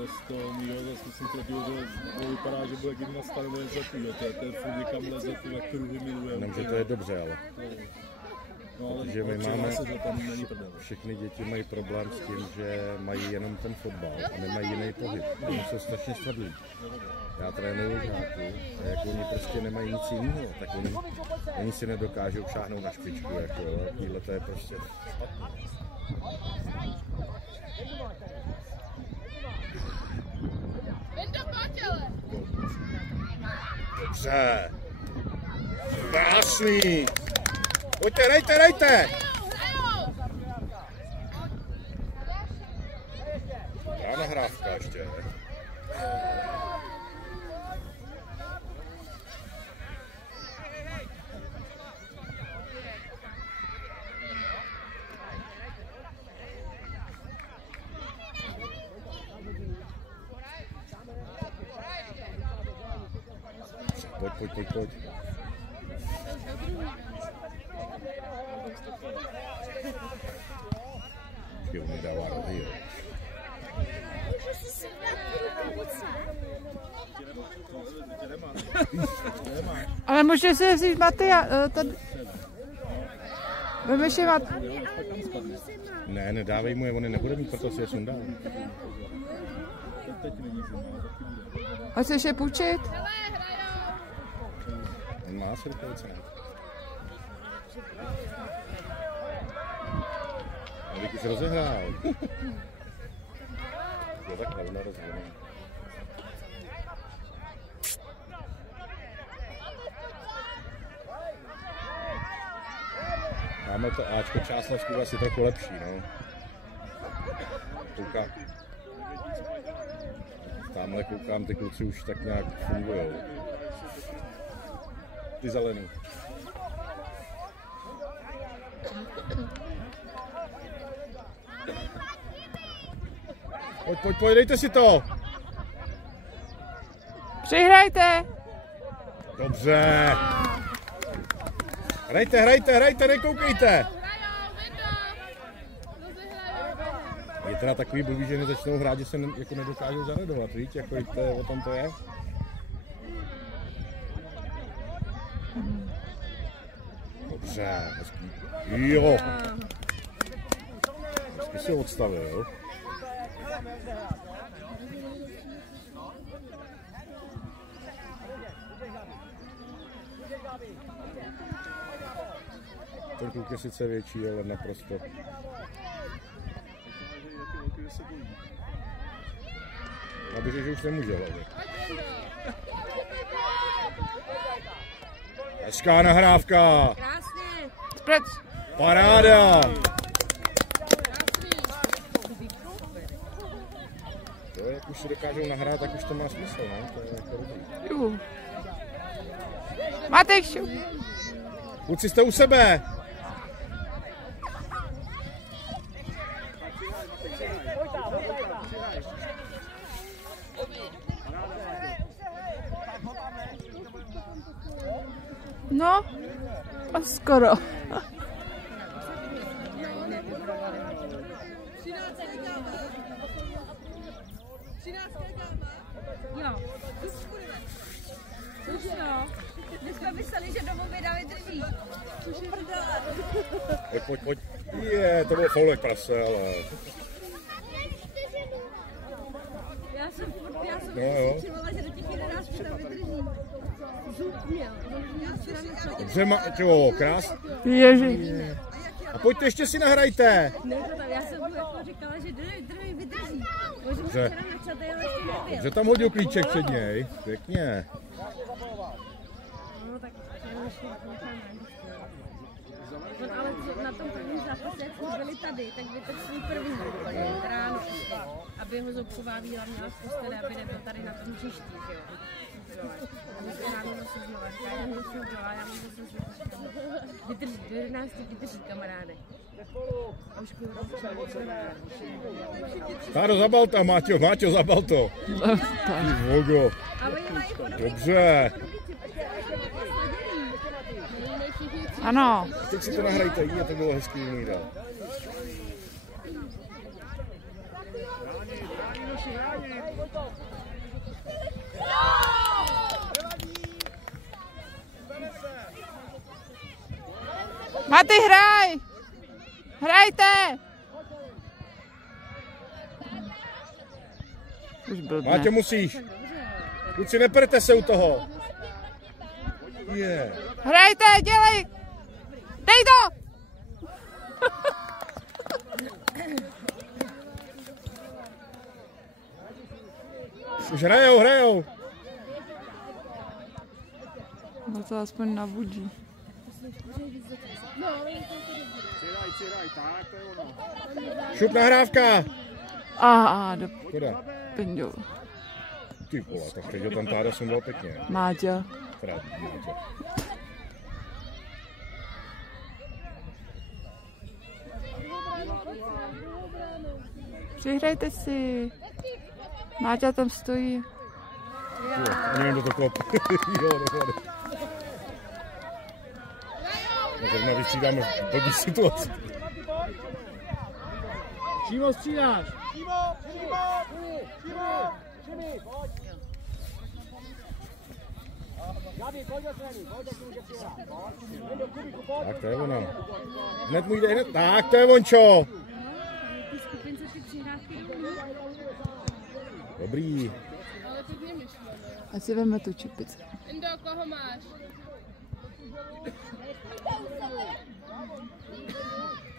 ale z toho mýho zase jsem tvrdil, že vypadá, že bude někdy nastavený za týho, to je ten furt někam leze, to jak kruhy miluje. Jenom, že to je dobře, ale. No, ale protože my máme, se, že tam není všechny děti mají problém s tím, že mají jenom ten fotbal a nemají jiný pohyb. Oni jsou strašně svadlí. Já trénuju žáky a jako oni prostě nemají nic jiného, tak oni si nedokážou šáhnout na špičku, jako jo, takovýhle to je prostě špatné. Dobře. Krásný. Pojďte, dejte. Dobrá nahrávka ještě. Pojď. Jo, mi dává rohy, jo. Ale může si vzít Matyja, tady. Vemeš je Mat. Ne, nedávej mu je, on je nebude mít, proto si je sundá. A chceš je půjčit? On má asi rukavice, ne? A teď už rozehrál. Jo, takhle, ona rozehrál. Máme to Ačko Čáslavsku asi trochu lepší, no. Koukám. Tamhle koukám, ty kluci už tak nějak fungujou. Ty zelený. Pojď, dejte si to! Přihrajte! Dobře! Hrajte, nekoukejte! Je teda takový blbý, že nezačnou hrát, že se jako nedokážou zaradovat, víš, jako o tom to je. Dobře, hezký. Jo! Hezky si ho odstavil. Ten kluk je sice větší, ale naprosto. Aby že už nemůže hlavně. Hezká nahrávka. Krásně. Zpět. Paráda. To je, jak už si dokážou nahrát, tak už to má smysl, ne? To je jako dobrý. Matek, šup. Kluci, jste u sebe. No, a skoro. Jo. Dneska mysleli, že domů vydali drží. Pojď. To bylo faul jak prase, ale... Já jsem no, že do těch 11 tam vydrží. Zub měl. Dobře, Maťo, krás. Ježi. A pojďte, ještě si nahrajte. Ne, já jsem mu jako říkala, že druhý vydrží. Dobře. Dobře, tam hodil klíček před něj. Pěkně. No tak ale na tom prvním zápase, jak jsme byli tady, tak by to svůj první ráno ještě, aby ho Zobková víla měla v posteli, aby nebyl tady na tom hřišti, že jo. A my se ráno zase znova, já jen musím dělat, já mám zase vydrží, do 11 vydrží, kamaráde. A už Táro, zabal to, Máťo, zabal to. Vogo. Dobře. Ano. Teď si to nahrajte, to bylo hezký umírat. Tomáši. Maty, hraj! Hrajte! Už blbne. Máťo, musíš. Kluci, neperte se u toho. Je. Hrajte, dělej! Dej to! Už hrajou. No to aspoň nabudí. Šup nahrávka. Do Koda. pindu. Ty vole, tak teď ho tam táda sundal pěkně. Máťa. Fred, Máťo. Přihrajte si. Máťa tam stojí. Jo, ani nevím, kdo to klop. Jo, dohrady. No zrovna vystřídáme v blbý situaci. Šímo, střídáš! Tak to je ono. Hned mu jde, hned. Tak to je ončo. Ty skupince ty přihrávky jdou. Dobrý. Ať si veme tu čepici. Indo, koho máš?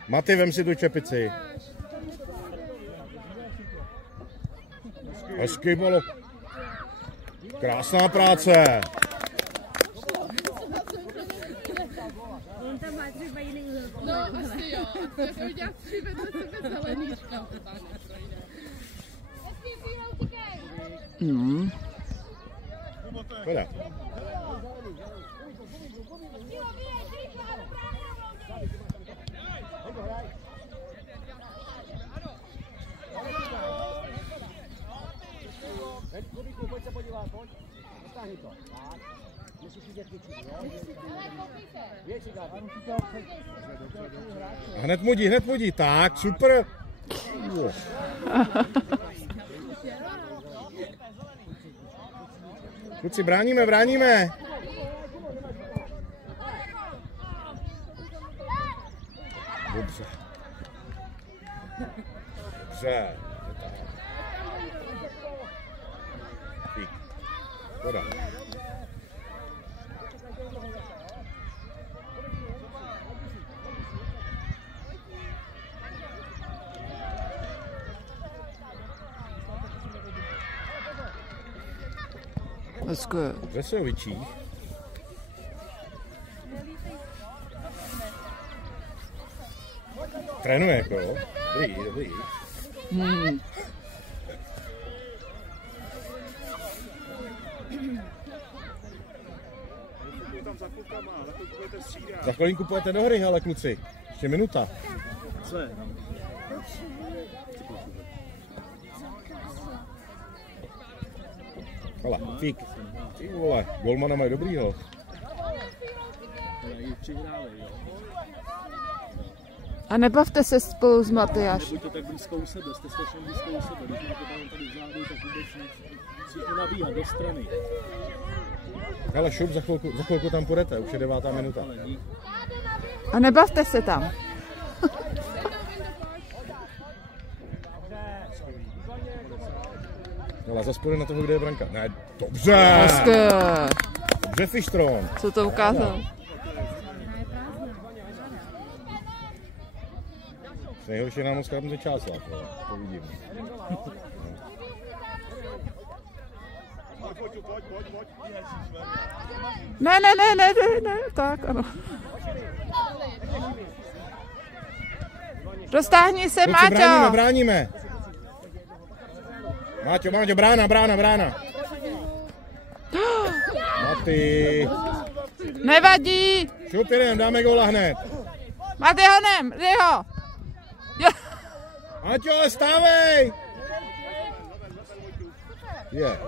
Maty, vem si tu čepici. Hezký bolo. Krásná práce. On tam má třeba jiný úhel. No, asi jo. To udělat tři vedle sebe zeleníčka. Koda. Pojď se podívat, pojď. Dostáhni to. Tak. Musíš vidět větší, jo? Hned mudí. Tak, super. Kluci, bráníme. Dobře. Pík. Voda. Hezké. Veselovičí. Trénuje jako, jo? Dobrý. Za chvilinku pojďte do hry, ale kluci. Ještě minuta. Co je? Hala, fík. Ty vole, golmana mají dobrýho. A nebavte se spolu s Matyášem. Nebuďte tak blízko u sebe, jste strašně blízko u sebe. Když máte tam tady vzadu, tak vůbec nic. Musíte nabíhat do strany. Hele, šup, za chvilku tam půjdete, už je 9. minuta. A nebavte se tam. Hele, zas půjde na toho, kde je branka. Ne, dobře! Hezké. Dobře, Fischtron. Co to ukázal? Nejhorší nám muská být Čáslav, to vidím. Ne, tak ano. Roztáhni se, Máťo. Bráníme. Máťo, brána. Maty. Nevadí. Šup, jdem, dáme góla hned. Maty honem, dej ho. Máťo, ale stávej. Je.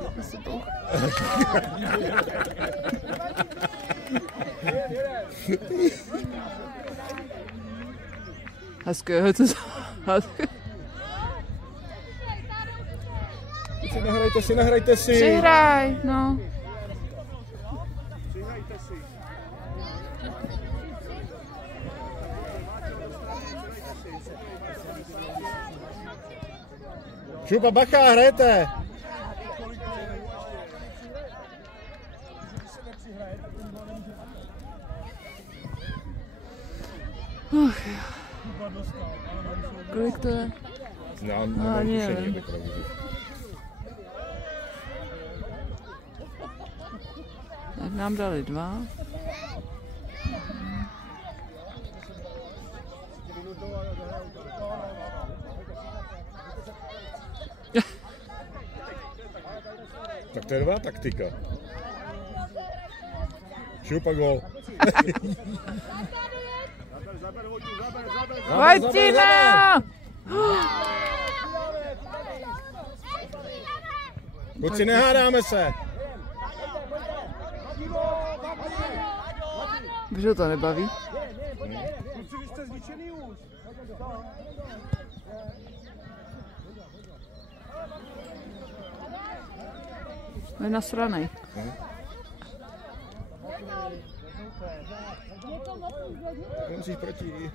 Hezké, co kluci, nahrajte si. Přihraj, no. Šupa, bacha, hrajete. Kolik to je? No, nemám tušení, tak pravdu. Tak nám dali 2. Tak to je nová taktika. Šupa, gol. Vojtina! Kluci, nehádáme se. Kdo to nebaví? Kluci, vy jste zničený už. Je nasranej. Musíš proti.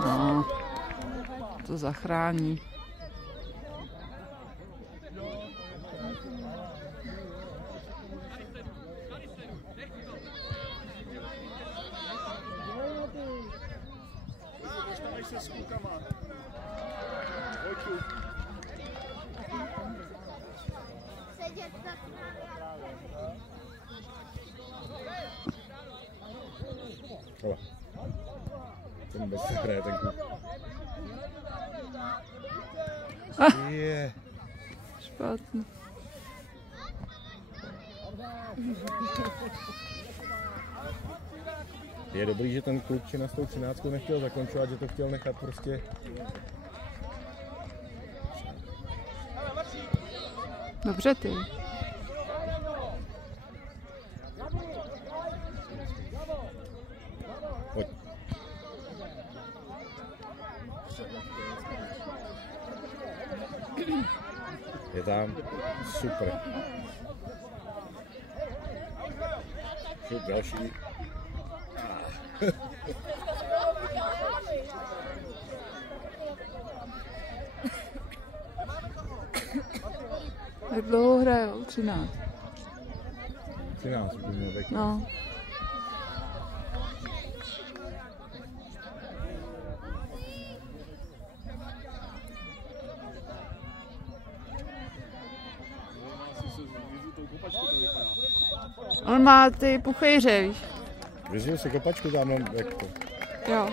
No, to zachrání. Hele. Ten bez se hraje ten kluk. Je. Špatně. Je dobrý, že ten kluk na 113 nechtěl zakončovat, že to chtěl nechat prostě. Dobře ty. Pojď. Je tam super. Šup další. Jak dlouho hrajou? 13. 13 by měl být. No. On má ty puchejře, víš? Vyzvěl si kopačku tam, jak to. Jo.